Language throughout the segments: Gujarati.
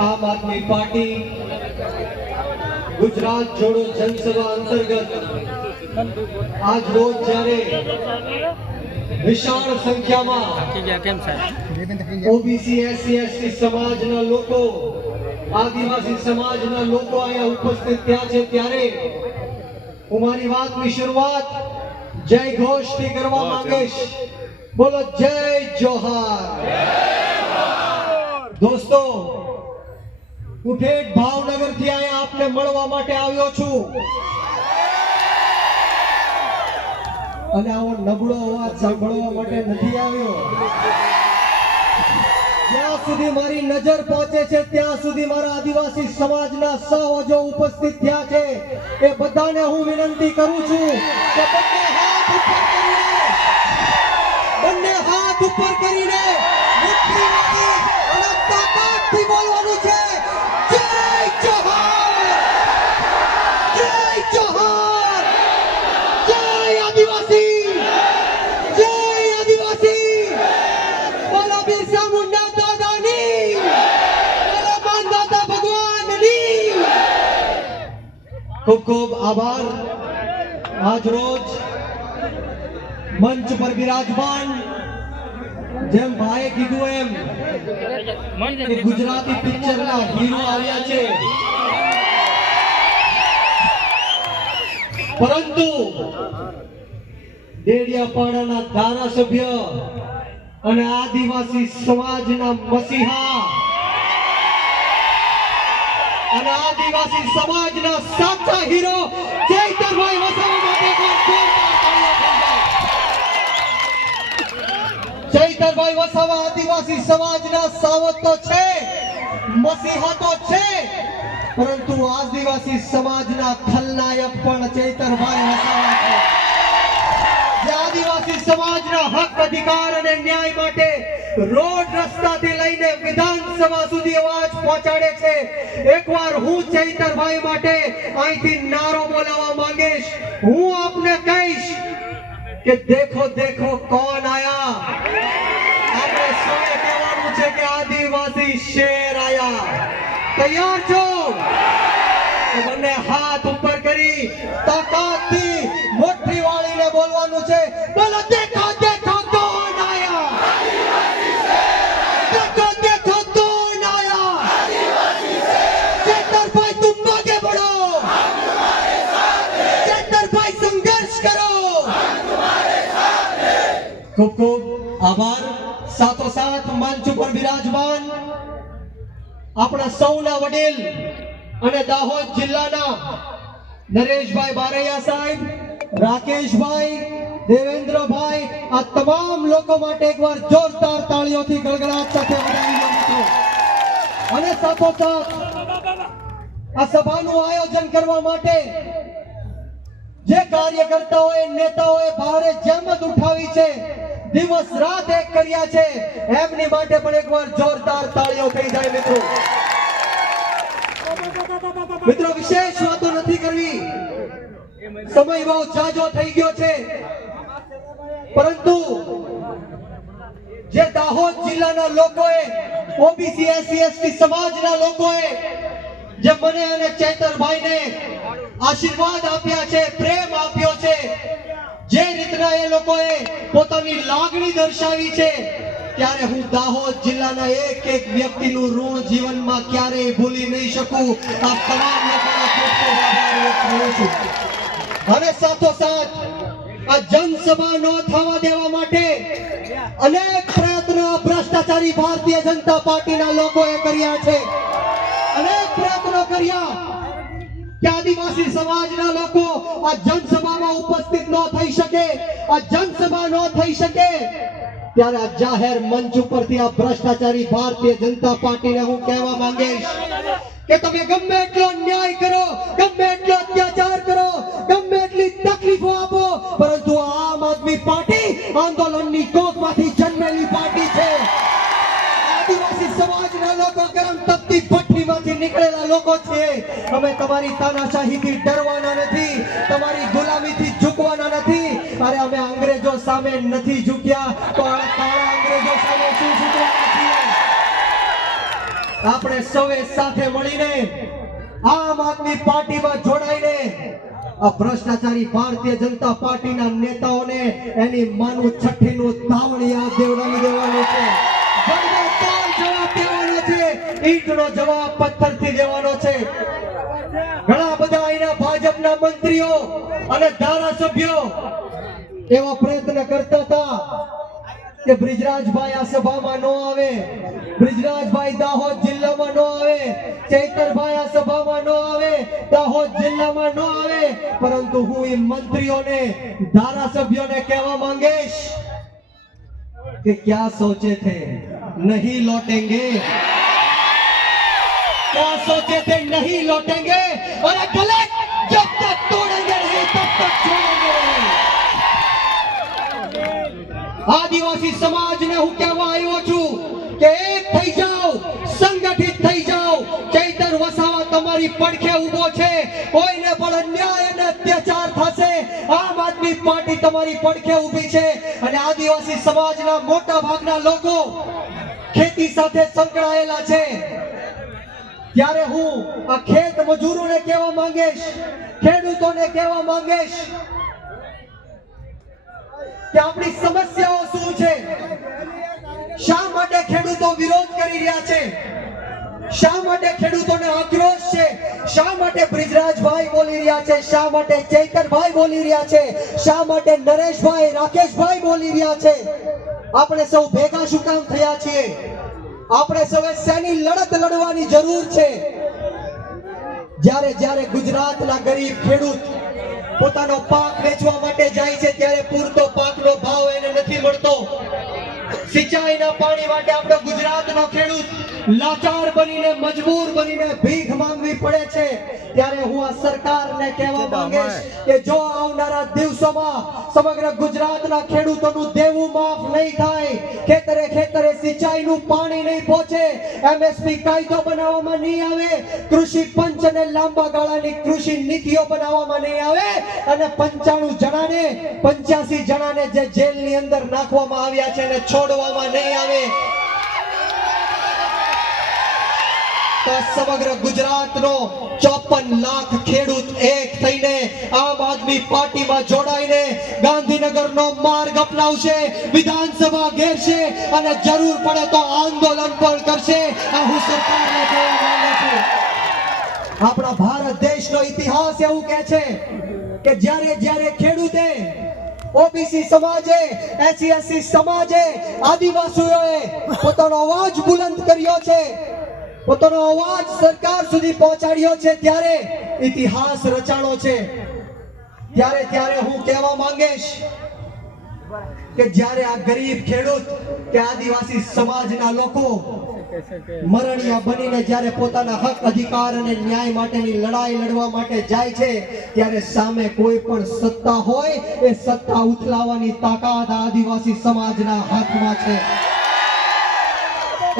આમ આદમી પાર્ટી ગુજરાત જોડો જનસભા અંતર્ગત આજ રોજ જ્યારે વિશાળ સંખ્યામાં ઓબીસી એસસી એસટી સમાજના લોકો આદિવાસી સમાજના લોકો અહીંયા ઉપસ્થિત થયા છે ત્યારે હું મારી વાતની શરૂઆત જય ઘોષથી કરવા માંગીશ. બોલો જય જોહાર. દોસ્તો, હું ઠેઠ ભાવનગર થી અહીંયા આપને મળવા માટે આવ્યો છું અને આવો નબળો અવાજ સાંભળવા માટે નથી આવ્યો. જ્યાં સુધી મારી નજર પહોંચે છે ત્યાં સુધી મારા આદિવાસી સમાજના સહજો ઉપસ્થિત થયા છે એ બધાને હું વિનંતી કરું છું કે બંને હાથ ઉપર કરીને મુઠ્ઠી વાળી અને તાકાતથી બોલવાનું છે. જય જોહાર, જય જોહાર, જય આદિવાસી, જય આદિવાસી. બોલો બિરસા મુંડા દાદાની, બોલો માનદાતા ભગવાનની. ખૂબ ખૂબ આભાર. આજ રોજ મંચ પર બિરાજમાન જેમ ભાઈએ કીધું એમ ગુજરાતી પિક્ચરના હીરો આવ્યા છે, પરંતુ ડેડિયાપાડાના ધારાસભ્ય અને આદિવાસી સમાજના મસીહા અને આદિવાસી સમાજના સાચા હીરો ચૈતરભાઈ વસાવા માટે ચૈતરભાઈ વસાવા આદિવાસી સમાજના સાવત તો છે, મસીહા તો છે, પરંતુ આદિવાસી સમાજના ખલનાયક પણ ચૈતરભાઈ વસાવા છે. જે આદિવાસી સમાજના હક અધિકાર અને ન્યાય માટે રોડ રસ્તાથી લઈને વિધાનસભા સુધી અવાજ પહોંચાડે છે. એકવાર હું ચૈતરભાઈ માટે અહીંથી નારો બોલાવવા માંગીશ. હું આપને કહીશ કે દેખો દેખો કોણ આયા. આપણે સૌએ કહેવાનું છે કે આદિવાસી શેર આયા. તૈયાર છો? બંને હાથ ઉપર કરી તાકાતથી મુઠ્ઠી વાળીને બોલવાનું છે. બોલો દેખો દેખો કોણ આયા. દેખો દેખો કોણ આયા. ચૈતરભાઈ तुम आगे बढ़ो, चैतरभाई संघर्ष करो. खूब खूब आभार. સાથોસાથ મંચ ઉપર બિરાજમાન આપણા સૌના વડીલ અને દાહોદ જિલ્લાના નરેશભાઈ બારૈયા સાહેબ, રાકેશભાઈ, દેવેન્દ્રભાઈ, આ તમામ લોકો માટે એકવાર જોરદાર તાળીઓથી ગળગળાટ સાથે વધાવી દો મિત્રો. અને સાથોસાથ આ સભાનું આયોજન કરવા માટે જે કાર્યકર્તાઓએ નેતાઓએ ભારે જહેમત ઉઠાવી છે, દિવસ રાત એક કર્યા છે, એમની માટે પણ એકવાર જોરદાર તાળીઓ થઈ જાય મિત્રો. મિત્રો, વિશેષ વાતો નથી કરવી, સમય બહુ જાજો થઈ ગયો છે, પરંતુ જે દાહોદ જિલ્લાના લોકોએ ઓબીસી એસસી એસટી સમાજના લોકોએ જે મને અને ચૈતરભાઈને આશીર્વાદ આપ્યા છે, પ્રેમ આપ્યો છે, જે રીતના એ લોકોએ પોતાની લાગણી દર્શાવી છે, ત્યારે હું દાહોદ જિલ્લાના એક એક વ્યક્તિનું ઋણ જીવનમાં ક્યારેય ભૂલી નહીં શકું. આ તમામ લોકોનો ખૂબ ખૂબ આભાર વ્યક્ત કરું છું. અને સાથોસાથ આ જનસભા ન થવા દેવા માટે અનેક પ્રયત્નો ભ્રષ્ટાચારી ભારતીય જનતા પાર્ટીના લોકોએ કર્યા છે. અનેક પ્રયત્નો કર્યા કે આદિવાસી સમાજના લોકો આ જનસભામાં ઉપસ્થિત ન થઈ શકે, આ જનસભા ન થઈ શકે, ત્યારે આ જાહેર મંચ ઉપરથી આ ભ્રષ્ટાચારી ભારતીય જનતા પાર્ટીને હું કહેવા માંગીશ કે તમે ગમે એટલો ન્યાય કરો, ગમે એટલો અત્યાચાર કરો, ગમે એટલી તકલીફો આપો, પરંતુ આમ આદમી પાર્ટી આંદોલનની કોખમાંથી જન્મેલી પાર્ટી છે. આદિવાસી સમાજના લોકો ગરમ તપતી ભઠ્ઠીમાંથી નીકળેલા લોકો છે. અમે તમારી તાનાશાહીથી ડરવાના નથી, તમારી ગુલામીથી ઝૂકવાના નથી. અરે અમે અંગ્રેજો સામે નથી ઝૂક્યા તો આ કાળા અંગ્રેજો સામે શું ઝૂકવાના છીએ? આપણે સૌએ સાથે મળીને આમ આદમી પાર્ટીમાં જોડાઈને આ ભ્રષ્ટાચારી ભારતીય જનતા પાર્ટીના નેતાઓને એની માનું છઠ્ઠીનું ધાવણિયા દેવડાવી દેવાનું છે. જવાબ દેવાનો છે, ઈંટનો જવાબ પથ્થરથી દેવાનો છે. ઘણા બધા અહીંના ભાજપના મંત્રીઓ અને ધારાસભ્યો એવા પ્રયત્ન કરતા હતા કે બ્રિજરાજભાઈ આ સભામાં ન આવે, બ્રિજરાજભાઈ દાહોદ જિલ્લામાં ન આવે, ચૈતરભાઈ આ સભામાં ન આવે, દાહોદ જિલ્લામાં ન આવે. પરંતુ હું એ મંત્રીઓને ધારાસભ્યોને કહેવા માંગીશ कि क्या सोचे थे नहीं लौटेंगे, क्या सोचे थे नहीं लौटेंगे, और गले जब तक तोड़ेंगे नहीं तब तक छोड़ेंगे नहीं. आदिवासी समाज ने હું કહેવા આવ્યો છું કે એક થઈ જાઓ, સંગઠિત થઈ જાઓ. ચૈતર વસાવા તમારી પડખે ઊભો છે, કોઈને પણ અન્યાય અને અત્યાચાર થશે આમ આદમી પાર્ટી તમારી પડખે ઊભી છે. અને આદિવાસી સમાજના મોટા ભાગના લોકો ખેતી સાથે સંકળાયેલા છે. ત્યારે હું આ ખેત મજૂરોને કહેવા માંગીશ, ખેડૂતોને કહેવા માંગીશ કે આપણી સમસ્યાઓ શું છે, શા માટે ખેડૂતો વિરોધ કરી રહ્યા છે, શા માટે ખેડૂતોને આક્રોશ છે, શા માટે બ્રિજરાજભાઈ બોલી રહ્યા છે, શા માટે ચૈતરભાઈ બોલી રહ્યા છે, શા માટે નરેશભાઈ રાકેશભાઈ બોલી રહ્યા છે. આપણે સૌ ભેગા શું કામ થયા છીએ? આપણે સૌએ શેની લડત લડવાની જરૂર છે? જ્યારે જ્યારે ગુજરાતના ગરીબ ખેડૂત પોતાનો પાક વેચવા માટે જાય છે ત્યારે પૂરતો પાકનો ભાવ એને નથી મળતો. સિંચાઈના પાણી માટે આપણો ગુજરાતનો ખેડૂત લાચાર બનીને મજબૂર બનીને ભીખ માંગવી પડે છે. ત્યારે હું આ સરકારને કહેવા માંગીશ કે જો આવનારા દિવસોમાં સમગ્ર ગુજરાતના ખેડૂતોનું દેવું માફ નહીં થાય, ખેતરે ખેતરે સિંચાઈનું પાણી નહીં પહોંચે, એમએસપી કાયદો બનાવવામાં નહીં આવે, કૃષિ પંચ અને લાંબા ગાળાની કૃષિ નીતિઓ બનાવવામાં નહીં આવે અને 85 જણાને જે જેલની અંદર નાખવામાં આવ્યા છે અને છોડવામાં નહીં આવે તો સમગ્ર ગુજરાતનો 54 લાખ ખેડૂત એક થઈને આમ આદમી પાર્ટીમાં જોડાઈને ગાંધીનગરનો માર્ગ અપનાવશે, વિધાનસભા ઘેરશે અને જરૂર પડે તો આંદોલન પણ કરશે. આ હું સરકારને કહેવા માંગુ છું. આપણા ભારત દેશનો ઇતિહાસ એવું કહે છે કે જ્યારે જ્યારે ખેડૂતે, ઓબીસી સમાજે, એસસી સમાજે, આદિવાસીઓએ પોતાનો અવાજ બુલંદ કર્યો છે, પોતાનો અવાજ સરકાર સુધી પહોંચાડ્યો છે, ત્યારે ઇતિહાસ રચાણો છે. ત્યારે ત્યારે હું કહેવા માંગીશ કે જ્યારે આ ગરીબ ખેડૂત કે આદિવાસી સમાજના લોકો મરણિયા બનીને જ્યારે પોતાના હક અધિકાર અને ન્યાય માટેની લડાઈ લડવા માટે જાય છે ત્યારે સામે કોઈ પણ સત્તા હોય એ સત્તા ઉથલાવવાની તાકાત આદિવાસી સમાજના હાથમાં છે.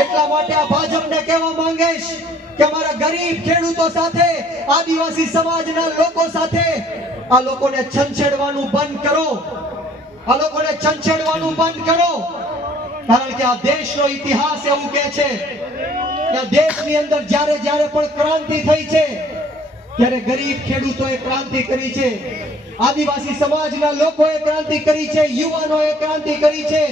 એટલા માટે આ ભાજપને કહેવા માંગીશ કે અમારા ગરીબ ખેડૂતો સાથે, આદિવાસી સમાજના લોકો સાથે આ લોકોને છંછેડવાનું બંધ કરો, આ લોકોને છંછેડવાનું બંધ કરો. કારણ કે આ દેશનો ઇતિહાસ એવું કહે છે કે દેશની અંદર જ્યારે જ્યારે પણ ક્રાંતિ થઈ છે ત્યારે ગરીબ ખેડૂતોએ ક્રાંતિ કરી છે, આદિવાસી સમાજના લોકોએ ક્રાંતિ કરી છે, યુવાનોએ ક્રાંતિ કરી છે,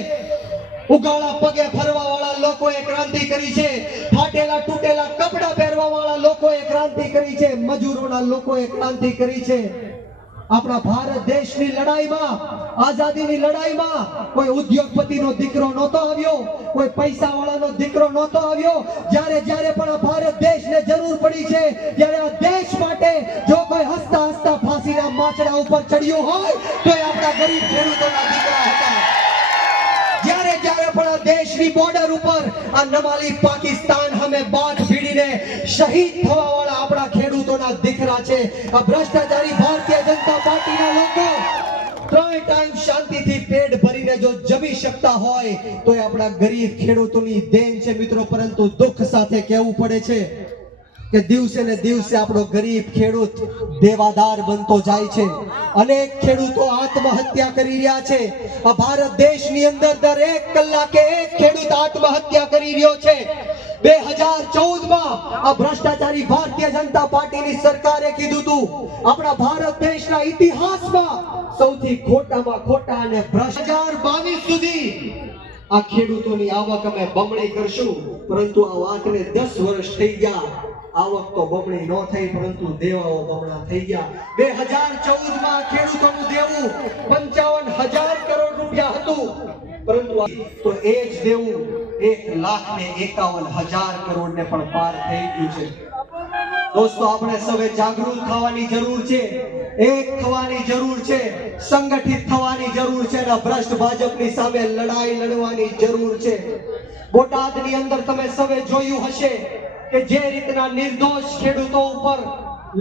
ઉગાડા પગે ફરવા વાળા લોકોએ ક્રાંતિ કરી છે, ફાટેલા તૂટેલા કપડા પહેરવા વાળા લોકોએ ક્રાંતિ કરી છે, મજૂરોના લોકોએ ક્રાંતિ કરી છે. આપણા ભારત દેશની લડાઈમાં, આઝાદીની લડાઈમાં કોઈ ઉદ્યોગપતિનો દીકરો નહોતો આવ્યો, કોઈ પૈસા વાળાનો દીકરો નહોતો આવ્યો. જ્યારે જ્યારે પણ આ ભારત દેશને જરૂર પડી છે, જ્યારે આ દેશ માટે જો કોઈ હસતા હસતા ફાંસીના માચડા ઉપર ચડ્યો હોય તો એ આપણા ગરીબ ખેડૂતોના દીકરા હતા. જ્યારે જ્યારે પણ આ દેશની બોર્ડર ઉપર આ નમાલી પાકિસ્તાન સામે બાથ ભીડીને શહીદ થવા વાળા આપણા ખેડૂતોના દીકરા છે. આ ભ્રષ્ટાચારી ભારતીય જનતા પાર્ટીના લોકો 3 ટાઈમ શાંતિથી પેટ ભરીને જો જમી શકતા હોય તો એ આપણા ગરીબ ખેડૂતોની દેન છે મિત્રો. પરંતુ દુઃખ સાથે કહેવું પડે છે કે દિવસે ને દિવસે આપણો ગરીબ ખેડૂત દેવાદાર બનતો જાય છે. અનેક ખેડૂતો આત્મહત્યા કરી રહ્યા છે. આ ભારત દેશની અંદર દરેક કલાકે એક ખેડૂત આત્મહત્યા કરી રહ્યો છે. 2014માં આ ભ્રષ્ટાચારી ભારતીય જનતા પાર્ટીની સરકારે કીધું હતું આપણા ભારત દેશના ઇતિહાસમાં સૌથી ખોટામાં ખોટા અને ભ્રષ્ટ 2022 સુધી આ ખેડૂતોની આવક અમે બમણી કરશું, પરંતુ આ વાતને 10 વર્ષ થઈ ગયા. આવક તો બમણી ન થઈ, પરંતુ દેવાઓ બમણા થઈ ગયા. 2014માં ખેડૂતોનું દેવું 55,000 કરોડ રૂપિયા હતું, પરંતુ તો એ જ દેવું 1,51,000 કરોડ ને પણ પાર થઈ ગયું છે. દોસ્તો, આપણે સૌએ જાગૃત થવાની જરૂર છે, એક થવાની જરૂર છે, સંગઠિત થવાની જરૂર છે અને ભ્રષ્ટ ભાજપની સામે લડાઈ લડવાની જરૂર છે. બોટાદની અંદર તમે સૌએ જોયું હશે કે જે રીતના નિર્દોષ ખેડૂતો ઉપર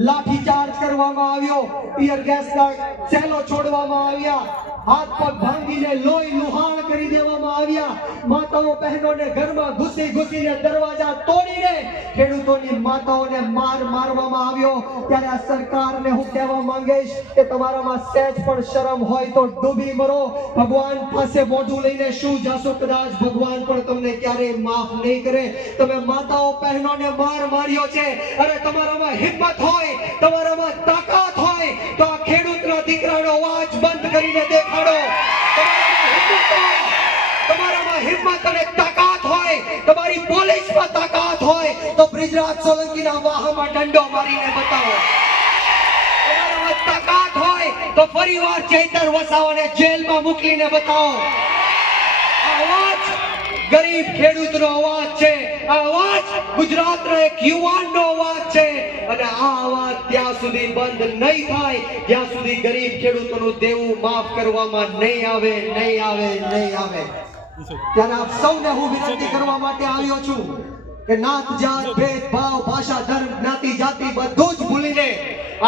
લાઠીચાર્જ કરવામાં આવ્યો, ટીયર ગેસના સેલો છોડવામાં આવ્યા, હાથ પગ ભાંગીને લોહી લુહાણ કરી દેવામાં આવ્યા, માતાઓ બહેનોને ઘરમાં ઘૂસીને દરવાજા તોડીને ખેડૂતોની માતાઓને મારવામાં આવ્યો. ત્યારે આ સરકારને હું કહેવા માંગીશ કે તમારામાં સહેજ પણ શરમ હોય તો ડૂબી મરો. ભગવાન પાસે મોઢું લઈને શું જાશો? કદાચ ભગવાન પણ તમને ક્યારેય માફ નહીં કરે. તમે માતાઓ બહેનોને માર્યો છે. અરે તમારામાં હિંમત હોય, તમારામાં તાકાત હોય તો આ ખેડૂતના દીકરાનો અવાજ બંધ કરીને દેખાડો. તમારામાં હિંમત અને તાકાત હોય, તમારી પોલીસમાં તાકાત હોય તો બ્રિજરાજ સોલંકીના વાહમાં ડંડો મારીને બતાવો. તમારામાં તાકાત હોય તો ફરીવાર ચૈતર વસાવાને જેલમાં મોકલીને બતાવો. અવાજ ગરીબ ખેડૂતનો અવાજ છે. આ અવાજ ગુજરાતના એક યુવાનનો અવાજ છે અને આ અવાજ ત્યાં સુધી બંધ નહીં થાય જ્યાં સુધી ગરીબ ખેડૂતોનું દેવું માફ કરવામાં નહીં આવે. ત્યારે આપ સૌને હું વિનંતી કરવા માટે આવ્યો છું કે નાત જાત ભેદભાવ ભાષા ધર્મ જ્ઞાતિ જાતિ બધું જ ભૂલીને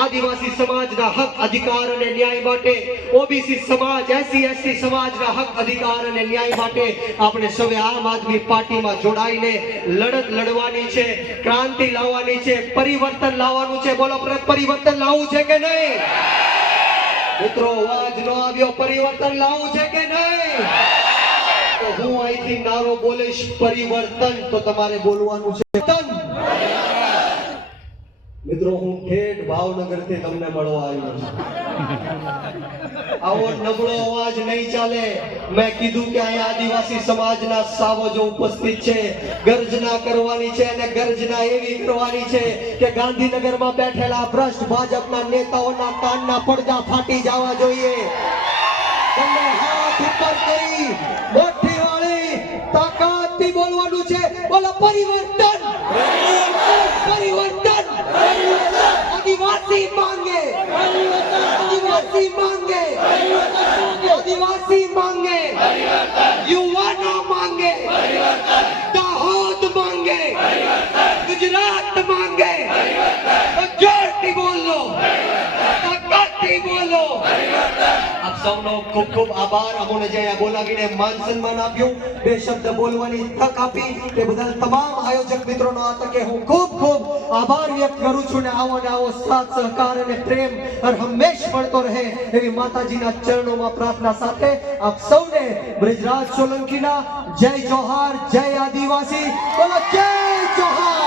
આદિવાસી સમાજના હક અધિકાર અને ન્યાય માટે, ઓબીસી સમાજ, એસસી એસટી સમાજના હક અધિકાર અને ન્યાય માટે આપણે સૌએ આમ આદમી પાર્ટીમાં જોડાઈને લડત લડવાની છે, ક્રાંતિ લાવવાની છે, પરિવર્તન લાવવાનું છે. બોલો, પરિવર્તન લાવવું છે કે નહીં? મિત્રો, અવાજ ન આવ્યો. પરિવર્તન લાવવું છે કે નહીં? તો હું અહીંથી નારો બોલીશ પરિવર્તન, તો તમારે બોલવાનું છે. મિત્રો, હું ઠેઠ ભાવનગર થી તમને મળવા આવ્યો છું. આવો નબળો અવાજ નહીં ચાલે. મેં કીધું કે અહીંયા આદિવાસી સમાજના સાવજો ઉપસ્થિત છે. ગર્જના કરવાની છે અને ગર્જના એવી કરવાની છે કે ગાંધીનગરમાં બેઠેલા ભ્રષ્ટ ભાજપના નેતાઓના કાનના પડદા ફાટી જવા જોઈએ. તમને હાથ ઉપર કરી મોટી વાળી તાકાતથી બોલવાનું છે. બોલો, પરિવર્તન, પરિવર્તન. आदिवासी मांगे, आदिवासी मांगे, आदिवासी मांगे, युवानो मांगे, दाहोद मांगे, गुजरात मांगे. जोरથી બોલો, તાકાતથી બોલો. આપ સૌનો ખૂબ ખૂબ આભાર. અમોને જે બોલાવીને માન સન્માન આપ્યું, બે શબ્દ બોલવાની તક આપી તે બદલ તમામ આયોજક મિત્રોનો આ તકે હું ખૂબ ખૂબ આભાર વ્યક્ત કરું છું. ને આવો સાથ સહકાર અને પ્રેમ હર હંમેશ મળતો રહે એવી માતાજીના ચરણોમાં પ્રાર્થના સાથે આપ સૌને બ્રિજરાજ સોલંકીના જય જોહાર, જય આદિવાસી. બોલો, જય જોહાર.